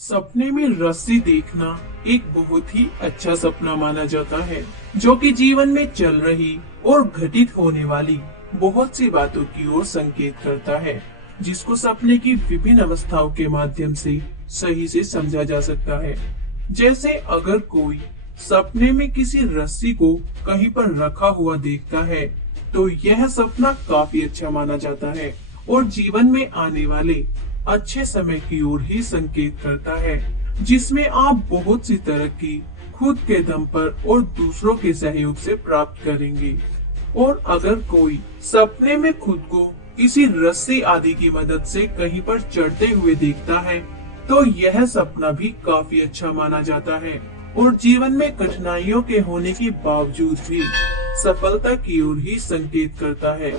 सपने में रस्सी देखना एक बहुत ही अच्छा सपना माना जाता है, जो कि जीवन में चल रही और घटित होने वाली बहुत सी बातों की ओर संकेत करता है, जिसको सपने की विभिन्न अवस्थाओं के माध्यम से सही से समझा जा सकता है। जैसे अगर कोई सपने में किसी रस्सी को कहीं पर रखा हुआ देखता है, तो यह सपना काफी अच्छा माना जाता है और जीवन में आने वाले अच्छे समय की ओर ही संकेत करता है, जिसमें आप बहुत सी तरक्की खुद के दम पर और दूसरों के सहयोग से प्राप्त करेंगे। और अगर कोई सपने में खुद को किसी रस्सी आदि की मदद से कहीं पर चढ़ते हुए देखता है, तो यह सपना भी काफी अच्छा माना जाता है और जीवन में कठिनाइयों के होने के बावजूद भी सफलता की ओर ही संकेत करता है।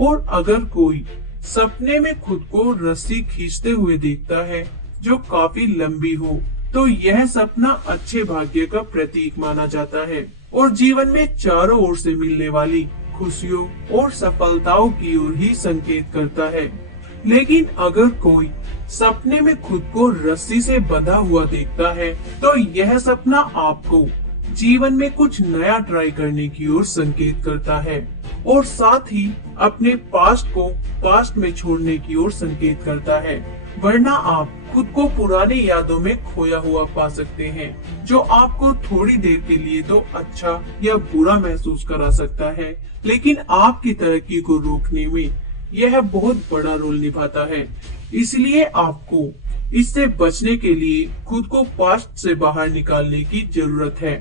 और अगर कोई सपने में खुद को रस्सी खींचते हुए देखता है जो काफी लंबी हो, तो यह सपना अच्छे भाग्य का प्रतीक माना जाता है और जीवन में चारों ओर से मिलने वाली खुशियों और सफलताओं की ओर ही संकेत करता है। लेकिन अगर कोई सपने में खुद को रस्सी से बंधा हुआ देखता है, तो यह सपना आपको जीवन में कुछ नया ट्राई करने की ओर संकेत करता है और साथ ही अपने पास्ट को पास्ट में छोड़ने की ओर संकेत करता है, वरना आप खुद को पुरानी यादों में खोया हुआ पा सकते हैं, जो आपको थोड़ी देर के लिए तो अच्छा या बुरा महसूस करा सकता है, लेकिन आपकी तरक्की को रोकने में यह बहुत बड़ा रोल निभाता है। इसलिए आपको इससे बचने के लिए खुद को पास्ट से बाहर निकालने की जरूरत है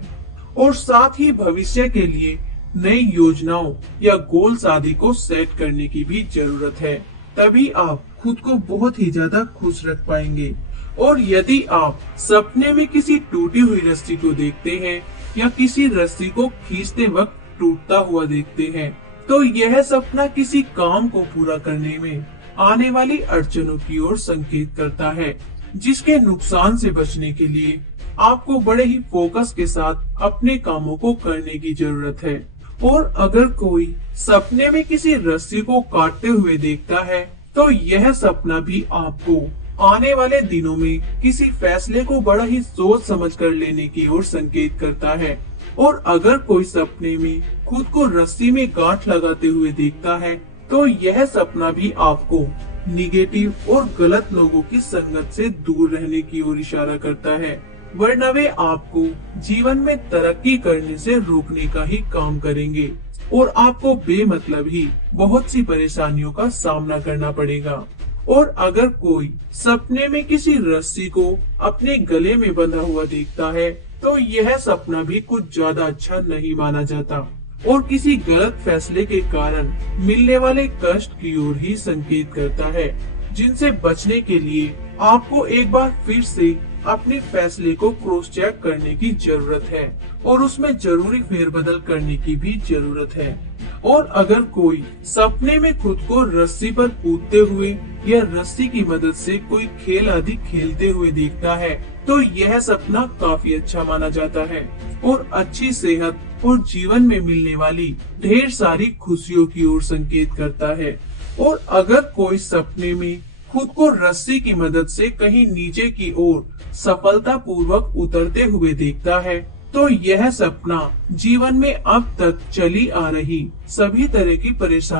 और साथ ही भविष्य के लिए नई योजनाओं या गोल्स आदि को सेट करने की भी जरूरत है। तभी आप खुद को बहुत ही ज्यादा खुश रख पाएंगे। और यदि आप सपने में किसी टूटी हुई रस्सी को देखते हैं या किसी रस्सी को खींचते वक्त टूटता हुआ देखते हैं, तो यह सपना किसी काम को पूरा करने में आने वाली अड़चनों की ओर संकेत करता है, जिसके नुकसान से बचने के लिए आपको बड़े ही फोकस के साथ अपने कामों को करने की जरूरत है। और अगर कोई सपने में किसी रस्सी को काटते हुए देखता है, तो यह सपना भी आपको आने वाले दिनों में किसी फैसले को बड़ा ही सोच समझ कर लेने की ओर संकेत करता है। और अगर कोई सपने में खुद को रस्सी में गांठ लगाते हुए देखता है, तो यह सपना भी आपको निगेटिव और गलत लोगों की संगत से दूर रहने की ओर इशारा करता है, वरना वे आपको जीवन में तरक्की करने से रोकने का ही काम करेंगे और आपको बेमतलब ही बहुत सी परेशानियों का सामना करना पड़ेगा। और अगर कोई सपने में किसी रस्सी को अपने गले में बंधा हुआ देखता है, तो यह सपना भी कुछ ज्यादा अच्छा नहीं माना जाता और किसी गलत फैसले के कारण मिलने वाले कष्ट की ओर ही संकेत करता है, जिनसे बचने के लिए आपको एक बार फिर से अपने फैसले को क्रॉस चेक करने की जरूरत है और उसमें जरूरी फेरबदल करने की भी जरूरत है। और अगर कोई सपने में खुद को रस्सी पर कूदते हुए या रस्सी की मदद से कोई खेल आदि खेलते हुए देखता है, तो यह सपना काफी अच्छा माना जाता है और अच्छी सेहत और जीवन में मिलने वाली ढेर सारी खुशियों की ओर संकेत करता है। और अगर कोई सपने में खुद को रस्सी की मदद से कहीं नीचे की ओर सफलता पूर्वक उतरते हुए देखता है, तो यह सपना जीवन में अब तक चली आ रही सभी तरह की परेशानी